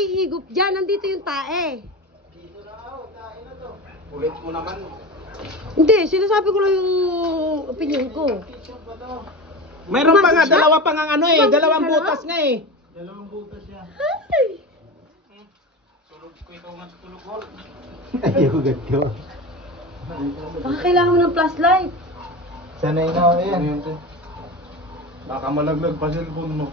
mahihigop dyan. Nandito yung tae. Dito na ako, tae na to. Ulit mo naman. Hindi, sinasabi ko lang yung opinion ko. Mayroon pa nga, dalawa pa nga ano eh. Dalawang butas nga eh. Dalawang butas yan. Ay! Tulog ko ikaw nga sa tulog ko. Ayaw gato. Baka kailangan mo ng flashlight. Sana ikaw yan. Baka malaglag pa cellphone mo.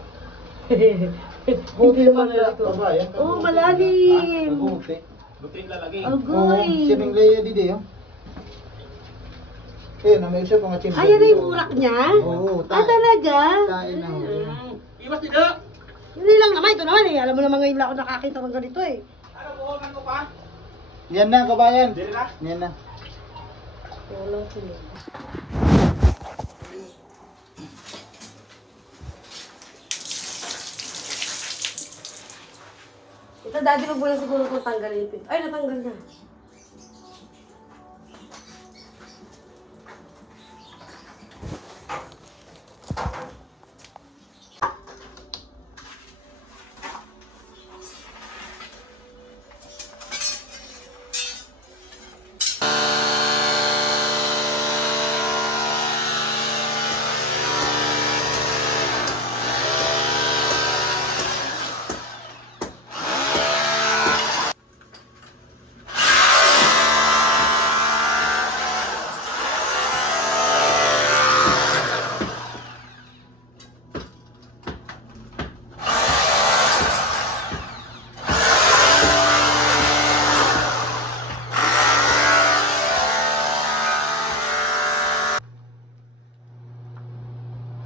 Hindi naman ito. Babayan. Oh, malalim. Buti. Buti lalagay. Agoy. Siyang laya di diyo. Eh, na may usap ang ating. Ayan na yung urak niya? Oo, talaga? Tae na. Iwas dito. Hindi lang naman, ito naman eh. Alam mo naman ngayon lang ako nakakita ng ganito eh. Ano, buhongan mo pa? Yan na, kabayan. Dili na. Yan na. Wala sila. Ito, daddy, wag mo lang siguro kung tanggalin yung pinto. Ay, natanggal na.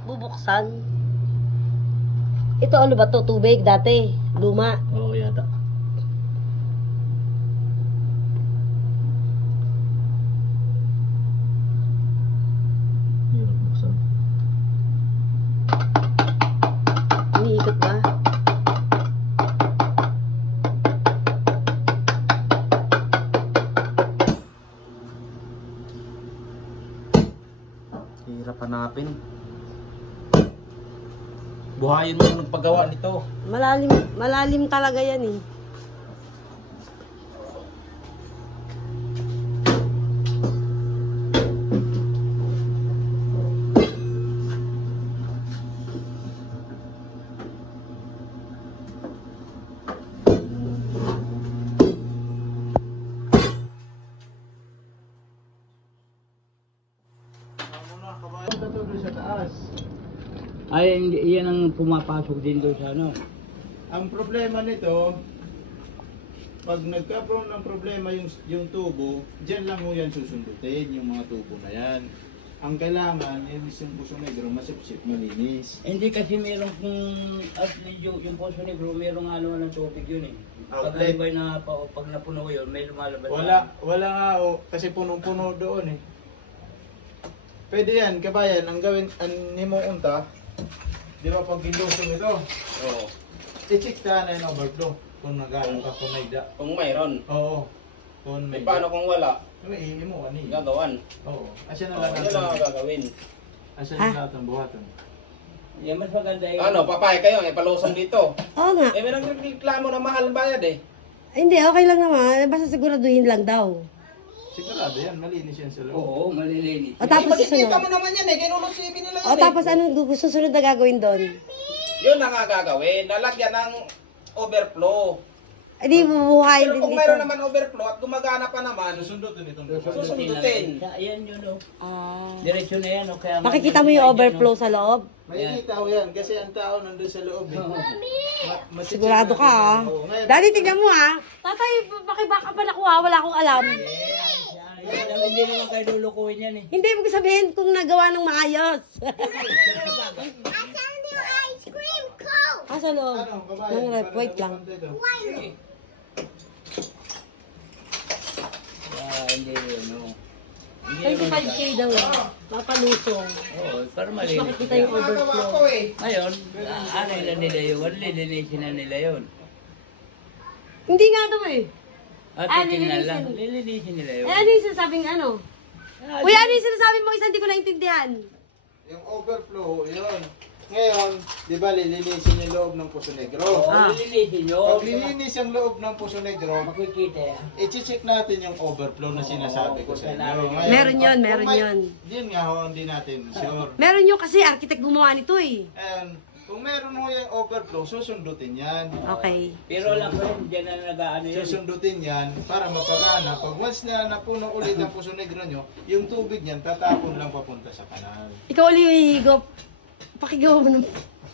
Bubuksan. Ito ano ba to? Tubig dati. Luma. Oo, yata. Hirap buksan. Iniikot ba? Hirap hanapin. Buhayin mo yung paggawa nito. Malalim talaga yan eh. Ay, yan ang pumapasok din doon sa ano. Ang problema nito, pag nagkaroon ng problema yung tubo, dyan lang mo yan susundutin, yung mga tubo na yan. Ang kailangan, yung puso negro, masipsip, malinis. Hindi kasi meron at yung Poso Negro, merong ano ng tubig yun eh. Pag Outlet. alibay na pag napuno yun, may lumalabas. Wala nga kasi punong-puno doon eh. Pwede yan, kabayan, ang gawin, mo unta, di ba pag ginlusong ito, Oo. i-check ta na yung overflow. Kung nag-aaral ka, kung may da. Kung mayroon. Oo. Kung may Paano kung wala? May mo, ano eh. Gagawan. Oo. Asya na Oo, lang yun lang ang gagawin. Asya na lahat ng buhatan. Yan mas maganda yung... Ano, papayag kayo, palusong dito. Oo nga. Eh, may nagreklamo na mahal ang bayad eh. Ay, hindi, okay lang naman. Basta siguraduhin lang daw. Sigurado yan, malinis yan sa loob. Oo, malilinis. O tapos Makikita susunod. mo naman yan eh, kinulusibi nila O yan tapos anong susunod na gagawin doon? Yun ang nga gagawin, lalagyan ng overflow. Ay, di bubuhayin Pero din kung dito. mayroon naman overflow at gumagana pa naman, Susundutin itong susundutin. Ayan yun o. Ah. Diretso na yan o. Kaya Makikita mo yung overflow sa loob? Makikita ko yan kasi ang tao nandun sa loob eh. Sigurado ka ah. Oo, ngayon, Daddy, tignan mo ah. Tatay, bakibaka pa nakuha? Wala akong alam. Hindi naman kayo lulukuhin yan eh. Hindi mo sabihin kung nagawa ng maayos. Ah, sa loob. ano, kabayan, Ng rep, para wait sa lang. konti ito. Hindi ano. Hindi 25k daw eh. Mapalusong. Oo, para Tapos malinis. makikita yung Nagawa ko overflow. eh. Ngayon, ano na nila yun? Lilinisin na nila yun. Hindi nga daw eh. At Ah, titingnan lang. lilinisin. Lilinisin nila yun. Eh, ano yung sinasabing ano? Kuya, ano yung sinasabi mo? Isa hindi ko naintindihan. Yung overflow, yun. Ngayon, di ba lilinisin yung loob ng Puso Negro? Oo, Ah. lilinisin nyo. Pag lilinis yung loob ng Puso Negro, Makikita yan. i-check natin yung overflow na sinasabi ko sa inyo. Ngayon, Meron yun, kung meron may- yun. Yun nga ho, hindi natin sure. Meron yung kasi architect gumawa nito eh. And kung meron ho yung overflow, susundutin yan. Okay. Pero alam ko rin, dyan na nag-ano yun. Susundutin yan para mapagana. Pag once na napuno ulit ang Puso Negro nyo, yung tubig niyan tatapon lang papunta sa kanal. Ikaw ulit yung higop. Pakigawa mo ng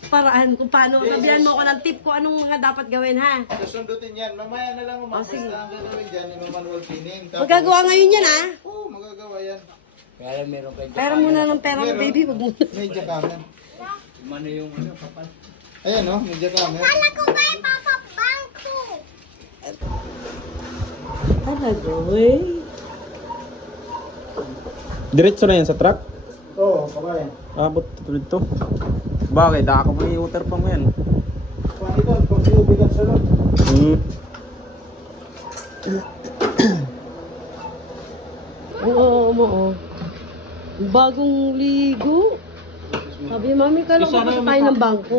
paraan kung paano. Sabihan mo ako ng tip kung anong mga dapat gawin ha. Susundutin yan. Mamaya na lang umakas sige. na ang gagawin dyan, yung manual cleaning. Magagawa ngayon yan ha. Oo, magagawa yan. Kaya meron kayo. Pera muna ng pera mo Meron. baby. Wag mo. May jackaman. Mano yung ano, kapal. Ayan o, may jackaman. Talaga eh. Diretso na yan sa truck? Oo, kabayan. Abot tulad to. Bakit? Ako mo yung water pump yan. Pati doon, kung sinubigan sa loob. Oo, oo. Bagong ligo. Sabi niya, mami, kala ko kasi tayo ng bangko.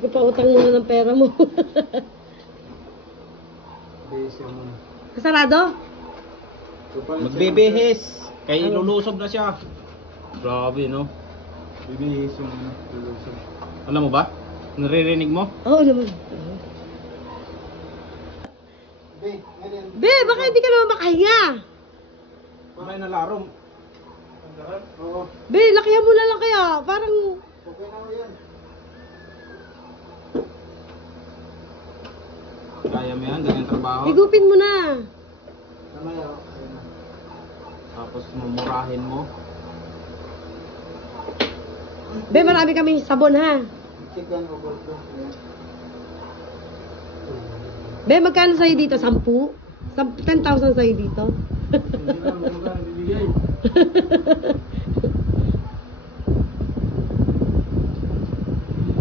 Ipautang muna ng pera mo. Kasarado? Magbibihis. Kaya lulusob na siya. Grabe, no? Bibihis yung lulusog. Alam mo ba? Naririnig mo? Oo naman. Be, ngayon. Be, baka hindi ka naman makahinga. Bakit na larom? Oo, Be, lakihan mo na lang kaya. Parang, okay na ho yan. Kaya mo yan, ganyan trabaho. higupin mo na. Mamaya, okay na. Tapos mumurahin mo. Be, marami kaming sabon ha. Check ang overflow. Ayan. Be, magkano sa'yo dito? 10? 10,000 sa'yo dito? Hindi na, magkano bibigay.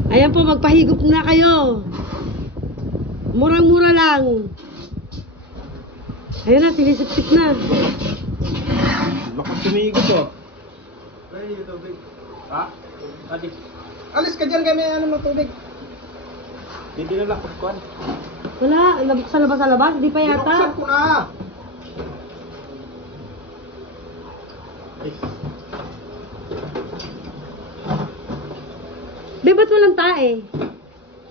Ayan po, magpahigop na kayo. Murang-mura lang. Ayan na, sinisip-sip na. Lakas tumigos oh. Ay, yung tubig. Ha? Adi. Alis ka dyan kami, ano ng tubig? Hindi na lakas kuhan. Wala, nabuksan na ba sa labas? Di pa Binuksan yata. ko na. Be, ba't walang tae?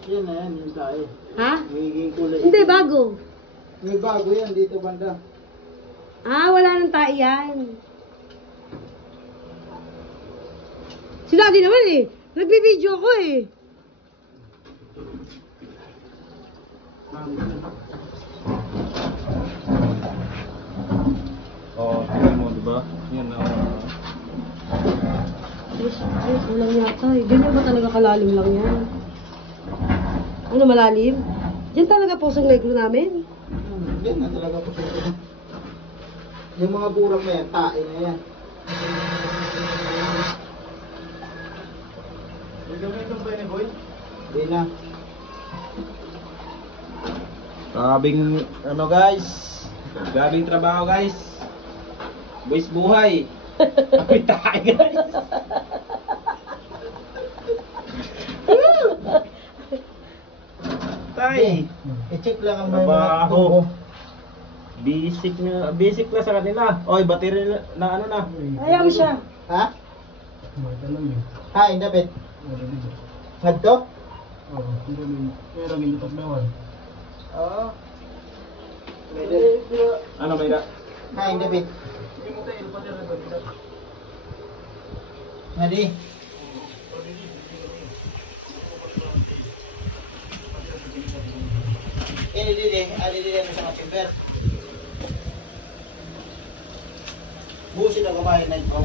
Yan na yan, yung tayo. Ha? Magiging kulay. Hindi, bago. May bago yan dito banda. Ah, wala nang tae yan. Si Daddy naman eh. Nagbibideo ako eh. Oo, tingnan mo, di ba? Yan na. Ay, kulang yata eh. Ganyan ba talaga kalalim lang yan? Ano malalim? Yan talaga Pusong Negro namin. Yan na talaga po sa ito. Yung mga burang na yan, tae na yan. Yung gamitin ba ni Boy? Hindi na. Grabing, ano guys? Grabing trabaho guys. Boys buhay. Ako'y tayo guys. Tay. I-check lang ang may mga Trabaho. tubo. Basic na sa kanila. Oy, battery na ano na. Ayaw mo siya. Ha? Ha, indapit. Ngadto? Oo. Ano may da? Ha, indapit. Ngadi. Ini dili ano sa chamber. Busin na kabahin na ito.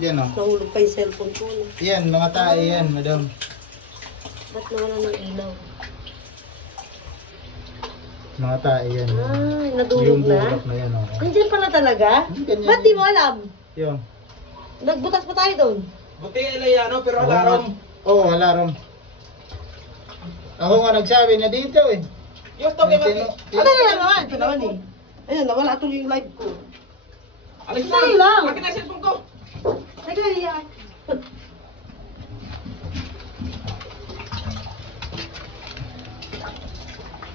Yan o. Nahulog pa yung cellphone ko. No? Yan, mga tae yan, madam. Ba't nawalan ng ilaw? Mga tae yan. Ah, nadulog Yung na? bulak na yan o. Nandiyan pala talaga? Ganyan Ba't di mo alam? Yung. Nagbutas pa tayo doon. Buti Eliano pero alarm. Oo, alarm. Ako nga nagsabi na dito eh. Yung to kay Tino- Ano na naman? Ito naman eh. Ayun, nawala tuloy yung live ko. Alis na. Sandali lang. Bakit na cellphone ko? Teka, iyan.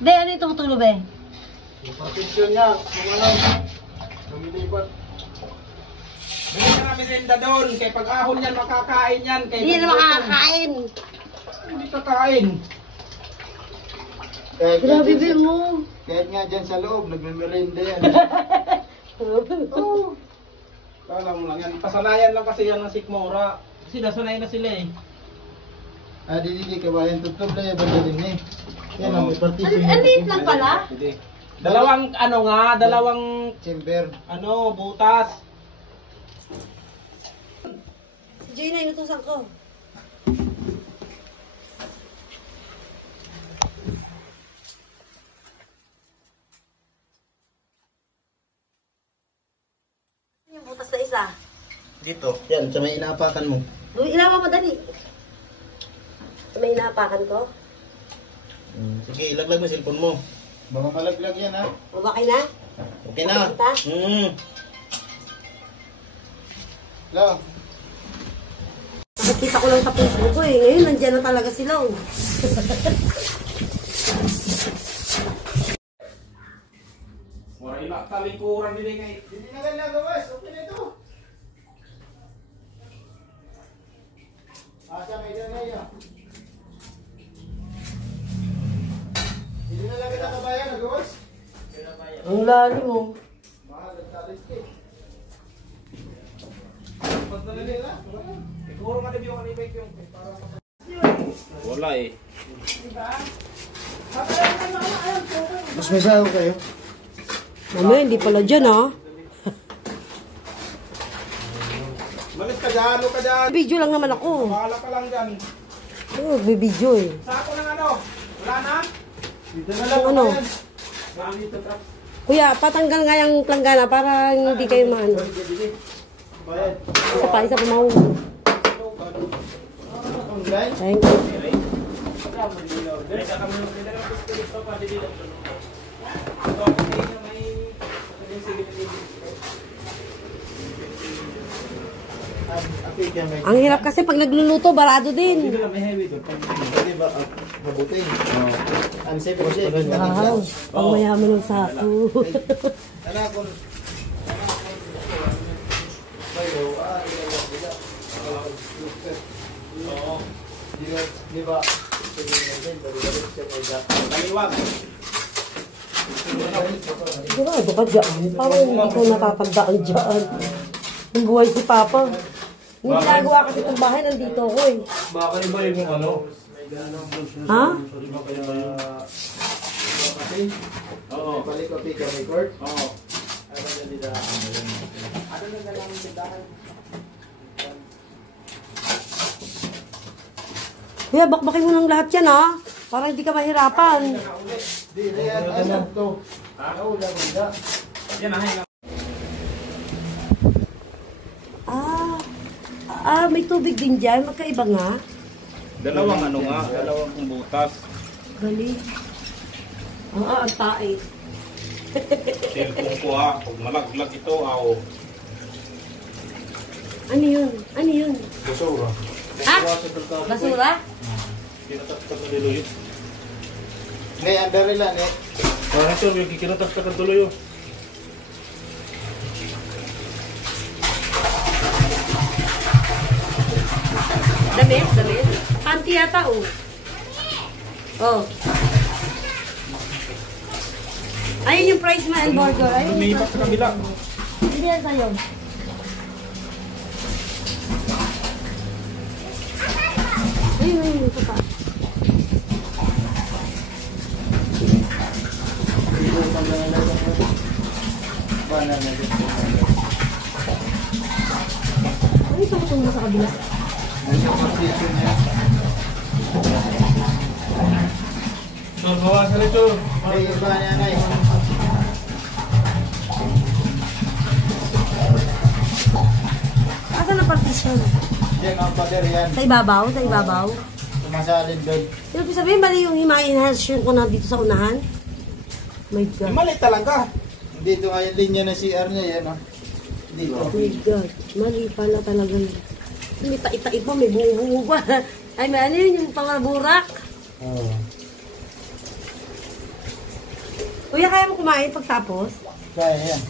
Be, ano yung tumutulo, be? Pasensyon niya, kung ano, lumilipat. Bili ka namin rinda doon. Kaya pag ahon yan, makakain yan. Kaya Hindi na makakain. Hindi kakain. Grabe, be, mo. Kahit nga dyan sa loob, nagme-merenda yan. Oo. Kala mo lang yan. Pasanayan lang kasi yan ng sikmura. Kasi nasanay na sila eh. Di kabayan tutog na yung banda din eh. Yan ang may partition. Ang liit lang pala. Hindi. Dalawang ano nga, dalawang Chamber. ano, butas. Si Jay na inutusan ko. Yung butas na isa. Dito. Yan, sa may inaapakan mo. Ilawan mo dali. May inaapakan ko. Sige, ilaglag mo cellphone mo. Baka malaglag yan ha. Mabakay na? Okay na. Kita? Hello. Nakikita ko lang sa Facebook ko eh. Ngayon, nandiyan na talaga sila oh. Wala ina talikuran din kay. Hindi na ganyan gawas. Okay na ito. Asa may dyan na yan. Hindi na lang kita kabayan na gawas. Ang lalim mo. Mahal, nagsalit ka eh. Pagdala nila. Siguro nga yung ano yung yung wala eh. Mas may sayo kayo. Mami, hindi pala dyan ah. Malis ka dyan, ano ka dyan? Video lang naman ako. Bahala ka lang dyan. Oh, video eh. Sako ng ano? Wala na? Dito na lang Ano? kabayan. Dito truck. Kuya, patanggal nga yung planggana para hindi kayo maano. Bayan. Isa pa mahu. Online? Thank you. Ang hirap kasi pag nagluluto, barado din. Pwede ba mabuti? Unsafe kasi. Wow, pang mayaman ng sako. Ano kung di ba? Taliwag. Sigurado ka dyan. Parang hindi ko natatandaan dyan. Yung buhay si Papa. Yung ginagawa kasi itong bahay, nandito ako eh. Baka iba yung ano? Ha? Oo. Balik ko pick up record. Oo. Kuya, bakbakin mo ng lahat yan ha. Para hindi ka mahirapan. Di na yan. Asan to? Wala. Yan na, hang. May tubig din dyan. Magkaiba nga. Dalawang ano nga, dalawang butas. Galing. Ang tae. Cellphone ko ha, pag malaglag ito, aw. Ano yun? Ano yun? Basura. Ha? Basura? Kinatas-tas na nilo yun. Ne, under nila, ne. Parang ito, yung kikinatas ka ng tuloy yun. Damit? Damit? Panty yata oh. Oh. Ayun yung price mo and burger. Ayun yung Lumipat sa kabila. Hindi yan sa'yo. Ayun, ito pa. Ano ito ko sa kabila? Yung partition niya. Sir, bawasan ito. Ay, iba niya na eh. Asan ang partition? Diyan ang pader yan. Sa ibabaw? Sa ibabaw? Sumasalin doon. Ibig sabihin, bali yung imagination ko na dito sa unahan? My God. Mali talaga. Dito nga yung linya ng CR niya yan, oh. dito. Oh my God. Mali pala talaga yun. May tait-tait pa, may bungo pa. Ay, may ano yun, yung pangaburak. Oo. Kuya, kaya mo kumain pagtapos? Kaya yan.